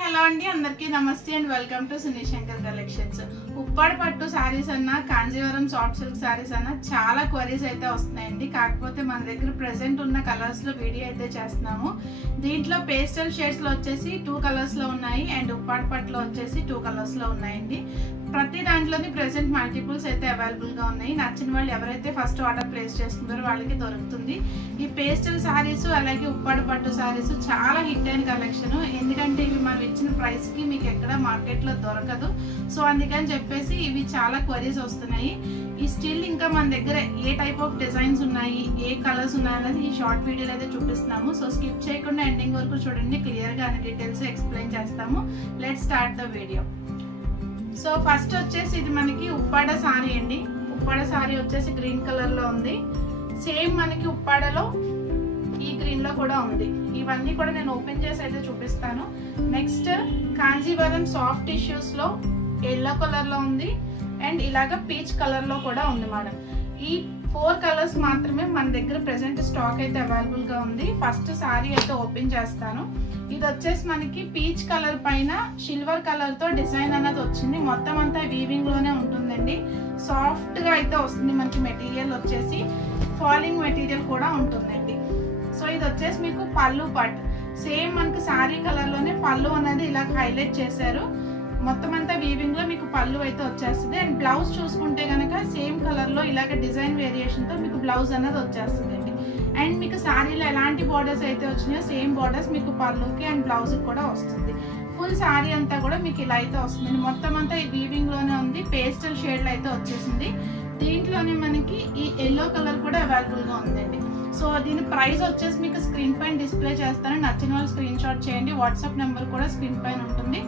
Hello అండి అందరికీ నమస్తే and welcome to Sunishankar collections. Uppada పట్టు సారీస్ అన్న కాంజీవరం సాఫ్ట్ సిల్క్ సారీస్ అన్న చాలా క్వరీస్ అయితే వస్తున్నాయండి. కాకపోతే మన దగ్గర ప్రెసెంట్ ఉన్న కలర్స్ లో వీడియో అయితే చేస్తున్నాము. దీంట్లో పేస్టల్ షేడ్స్ లో వచ్చేసి 2 కలర్స్ లో ఉన్నాయి అండ్ ఉప్పాడ పట్టులో వచ్చేసి 2 కలర్స్ లో ఉన్నాయండి. ప్రతి దాంట్లోని ప్రెసెంట్ మల్టిపుల్స్ అయితే అవైలబుల్ గా ఉన్నాయి. నచ్చిన వాళ్ళు ఎవరైతే ఫస్ట్ ఆర్డర్ ప్లేస్ చేసుకుంటారో వాళ్ళకి దొరుకుతుంది. ఈ పేస్టల్ సారీస్ అలాగే ఉప్పాడ పట్టు సారీస్ చాలా హిట్ అయిన కలెక్షన్. ఎందుకంటే ఇవి మనం ఇచ్చిన ప్రైస్ కి మీకు ఎక్కడ మార్కెట్ లో దొరకదు. సో అందుకని చెప్పేసి ఇవి చాలా క్వరీస్ వస్తున్నాయి. ఈ స్టిల్ ఇంకా మన దగ్గర ఏ టైప్ ఆఫ్ డిజైన్స్ ఉన్నాయి, ఏ కలర్స్ ఉన్నాయి అనేది ఈ షార్ట్ వీడియోలో అయితే చూపిస్తున్నాము. సో స్కిప్ చేయకుండా ఎండింగ్ వరకు చూడండి, క్లియర్ గా అన్ని డీటెయిల్స్ ఎక్స్ప్లెయిన్ చేస్తాము. Let's start the video. So first వచ్చేసి ఇది మనకి ఉప్పాడ సారీ అండి. ఉప్పాడ సారీ వచ్చేసి గ్రీన్ కలర్ లో ఉంది. సేమ్ మనకి ఉప్పాడలో ఈ గ్రీన్ లో కూడా ఉంది. ఇవన్నీ కూడా నేను ఓపెన్ చేసి అయితే చూపిస్తాను. నెక్స్ట్ కాంజీవరం సాఫ్ట్ టిష్యూస్ లో ఎల్లో కలర్ లో ఉంది అండ్ ఇలాగ పీచ్ కలర్ లో కూడా ఉంది మేడం. ఈ 4 కలర్స్ మాత్రమే మన దగ్గర ప్రెసెంట్ స్టాక్ అయితే అవైలబుల్ గా ఉంది. ఫస్ట్ సారీ అయితే ఓపెన్ చేస్తాను. ఇది వచ్చేసి మనకి పీచ్ కలర్ పైన సిల్వర్ కలర్ తో డిజైన్ అన్నది వచ్చింది. మొత్తం అంతా వీవింగ్ లోనే ఉంటుందండి. సాఫ్ట్ గా అయితే వస్తుంది. మనకి మెటీరియల్ వచ్చేసి ఫాలింగ్ మెటీరియల్ కూడా ఉంటుందండి. సో ఇది వచ్చేసి మీకు పళ్ళు పార్ట్ సేమ్ మనకి సారీ కలర్ లోనే పళ్ళు అనేది ఇలా హైలైట్ చేశారు. మొత్తం అంతా వీవింగ్ లో మీకు పళ్ళు అయితే వచ్చేస్తుంది. అండ్ బ్లౌజ్ చూసుకుంటే కనుక సేమ్ కలర్ లో ఇలాగ డిజైన్ వేరియేషన్ తో మీకు బ్లౌజ్ అనేది వచ్చేస్తుంది అండి. అండ్ మీకు సారీలో ఎలాంటి బార్డర్స్ అయితే వచ్చినాయో సేమ్ బార్డర్స్ మీకు పళ్ళుకి అండ్ బ్లౌజ్ కూడా వస్తుంది. ఫుల్ సారీ అంతా కూడా మీకు ఇలా అయితే వస్తుంది. మొత్తం అంతా ఈ వీవింగ్ లోనే ఉంది. పేస్టల్ షేడ్ లో అయితే వచ్చేసింది. దీంట్లోనే మనకి ఈ ఎల్లో కలర్ కూడా అవైలబుల్ గా ఉందండి. సో దీని ప్రైస్ వచ్చేసి మీకు స్క్రీన్ పైన డిస్ప్లే చేస్తాను. నచ్చిన వాళ్ళు స్క్రీన్ షాట్ చేయండి. వాట్సాప్ నెంబర్ కూడా స్క్రీన్ పైన ఉంటుంది.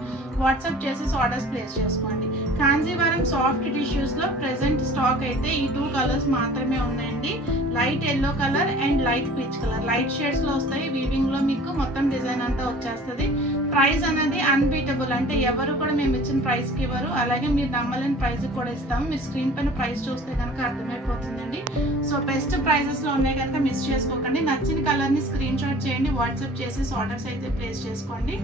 వాట్సాప్ చేసేసి ఆర్డర్స్ ప్లేస్ చేసుకోండి. కాంజీవరం సాఫ్ట్ టిష్యూస్ లో ప్రెసెంట్ స్టాక్ అయితే ఈ 2 కలర్స్ మాత్రమే ఉన్నాయండి. Light yellow colour and light peach colour light shades లో వస్తాయి. వీవింగ్ లో మీకు మొత్తం డిజైన్ అంతా వచ్చేస్తుంది. ప్రైస్ అనేది అన్బీటబుల్, అంటే ఎవరు కూడా మేము ఇచ్చిన ప్రైస్ కి ఇవ్వరు. అలాగే మీరు నమ్మలేని ప్రైస్ కూడా ఇస్తాము. మీరు స్క్రీన్ పైన ప్రైస్ చూస్తే కనుక అర్థమైపోతుందండి. సో బెస్ట్ ప్రైసెస్ లో ఉన్నాయి కనుక మిస్ చేసుకోకండి. నచ్చిన కలర్ ని స్క్రీన్ షాట్ చేయండి. వాట్సాప్ చేసి ఆర్డర్స్ అయితే ప్లేస్ చేసుకోండి.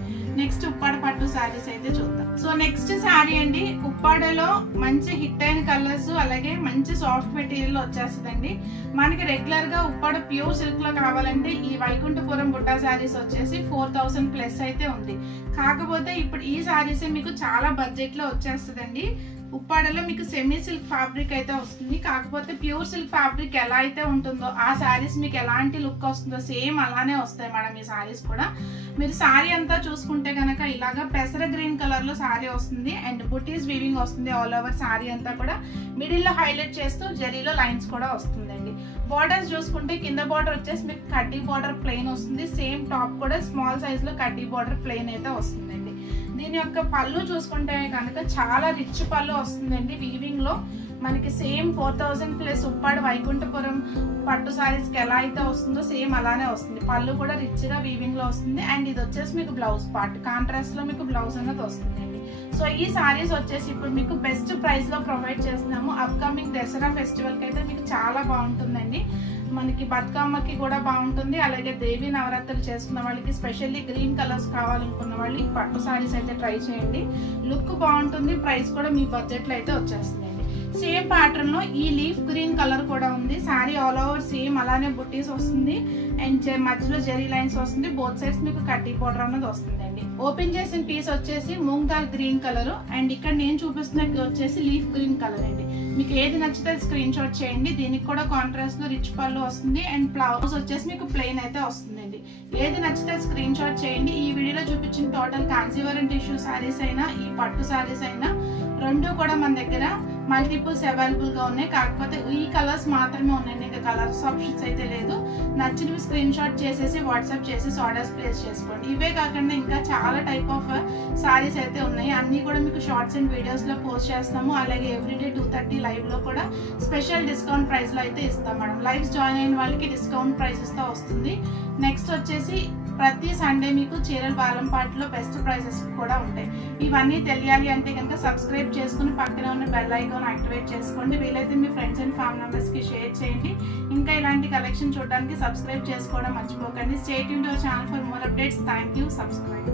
నెక్స్ట్ ఉప్పాడ పట్టు సారీస్ అయితే చూద్దాం. సో నెక్స్ట్ సారీ అండి. ఉప్పాడలో మంచి హిట్ అయిన కలర్స్ అలాగే మంచి సాఫ్ట్ మెటీరియల్ వచ్చేస్తుందండి. మనకి రెగ్యులర్ గా ఉప్పాడ ప్యూర్ సిల్క్ లో కావాలంటే ఈ వైకుంఠపురం బుట్టా సారీస్ వచ్చేసి 4000 ప్లస్ అయితే ఉంది. కాకపోతే ఇప్పుడు ఈ సారీస్ మీకు చాలా బడ్జెట్ లో వచ్చేస్తుందండి. ఉప్పాడలో మీకు సెమీ సిల్క్ ఫ్యాబ్రిక్ అయితే వస్తుంది. కాకపోతే ప్యూర్ సిల్క్ ఫ్యాబ్రిక్ ఎలా అయితే ఉంటుందో ఆ సారీస్ మీకు ఎలాంటి లుక్ వస్తుందో సేమ్ అలానే వస్తాయి మేడం. ఈ సారీస్ కూడా మీరు సారీ అంతా చూసుకుంటే కనుక ఇలాగా పెసర గ్రీన్ కలర్ లో సారీ వస్తుంది అండ్ బుటీస్ వీవింగ్ వస్తుంది. ఆల్ ఓవర్ సారీ అంతా కూడా మిడిల్ లో హైలైట్ చేస్తూ జరీలో లైన్స్ కూడా వస్తుందండి. బార్డర్స్ చూసుకుంటే కింద బార్డర్ వచ్చేసి మీకు కడ్డీ బార్డర్ ప్లెయిన్ వస్తుంది. సేమ్ టాప్ కూడా స్మాల్ సైజ్ లో కడ్డీ బార్డర్ ప్లెయిన్ అయితే వస్తుందండి. దీని యొక్క పళ్ళు చూసుకుంటే కనుక చాలా రిచ్ పళ్ళు వస్తుందండి. వీవింగ్ లో మనకి సేమ్ 4000 ప్లస్ ఉప్పాడ వైకుంఠపురం పట్టు సారీస్ కి ఎలా అయితే వస్తుందో సేమ్ అలానే వస్తుంది. పళ్ళు కూడా రిచ్ గా వీవింగ్ లో వస్తుంది. అండ్ ఇది వచ్చేసి మీకు బ్లౌజ్ పార్ట్ కాంట్రాస్ట్ లో మీకు బ్లౌజ్ అనేది వస్తుందండి. సో ఈ సారీస్ వచ్చేసి ఇప్పుడు మీకు బెస్ట్ ప్రైస్ లో ప్రొవైడ్ చేస్తున్నాము. అప్కమింగ్ దసరా ఫెస్టివల్ కి అయితే మీకు చాలా బాగుంటుందండి. మనకి బతుకమ్మకి కూడా బాగుంటుంది. అలాగే దేవి నవరాత్రులు చేసుకున్న వాళ్ళకి స్పెషల్లీ గ్రీన్ కలర్స్ కావాలనుకున్న వాళ్ళు ఈ పట్టు సారీస్ అయితే ట్రై చేయండి. లుక్ బాగుంటుంది. ప్రైస్ కూడా మీ బడ్జెట్ లో అయితే వచ్చేస్తుంది. సేమ్ ప్యాటర్న్ లో ఈ లీఫ్ గ్రీన్ కలర్ కూడా ఉంది. సారీ ఆల్ ఓవర్ సేమ్ అలానే బుట్టీస్ వస్తుంది అండ్ మధ్యలో జెరీ లైన్స్ వస్తుంది. బోత్ సైడ్స్ మీకు కడ్డీ బోర్డర్ అన్నది వస్తుందండి. ఓపెన్ చేసిన పీస్ వచ్చేసి moong dal green colour and ఇక్కడ నేను చూపిస్తున్నట్టు వచ్చేసి లీఫ్ గ్రీన్ కలర్ అండి. మీకు ఏది నచ్చితే స్క్రీన్ షాట్ చేయండి. దీనికి కూడా కాంట్రాస్ట్ లో రిచ్ పళ్ళు వస్తుంది అండ్ బ్లౌజ్ వచ్చేసి మీకు ప్లెయిన్ అయితే వస్తుందండి. ఏది నచ్చితే స్క్రీన్ షాట్ చేయండి. ఈ వీడియోలో చూపించిన టోటల్ కాంజీవరం టిష్యూ సారీస్ అయినా ఈ పట్టు సారీస్ అయినా రెండు కూడా మన దగ్గర మల్టిపుల్స్ అవైలబుల్ గా ఉన్నాయి. కాకపోతే ఈ కలర్స్ మాత్రమే ఉన్నాయి. ఇంకా కలర్స్ ఆప్షన్స్ అయితే లేదు. నచ్చినవి స్క్రీన్ షాట్ చేసేసి వాట్సాప్ చేసేసి ఆర్డర్స్ ప్లేస్ చేసుకోండి. ఇవే కాకుండా ఇంకా చాలా టైప్ ఆఫ్ సారీస్ అయితే ఉన్నాయి. అన్ని కూడా మీకు షార్ట్స్ అండ్ వీడియోస్ లో పోస్ట్ చేస్తాము. అలాగే ఎవ్రీడే 2:30 లైవ్ లో కూడా స్పెషల్ డిస్కౌంట్ ప్రైస్ లో అయితే ఇస్తాం మేడం. లైవ్స్ జాయిన్ అయిన వాళ్ళకి డిస్కౌంట్ ప్రైసెస్ తో వస్తుంది. నెక్స్ట్ వచ్చేసి ప్రతి సండే మీకు చీరల బాలంపాటిలో బెస్ట్ ప్రైసెస్ కూడా ఉంటాయి. ఇవన్నీ తెలియాలి అంటే కనుక సబ్స్క్రైబ్ చేసుకుని పక్కన ఉన్న బెల్ ఐకాన్ యాక్టివేట్ చేసుకోండి. వీలైతే మీ ఫ్రెండ్స్ అండ్ ఫ్యామిలీ మెంబర్స్ కి షేర్ చేయండి. ఇంకా ఇలాంటి కలెక్షన్ చూడడానికి సబ్స్క్రైబ్ చేసుకోవడం మర్చిపోకండి. Stay tuned to our channel for more updates. Thank you. Subscribe.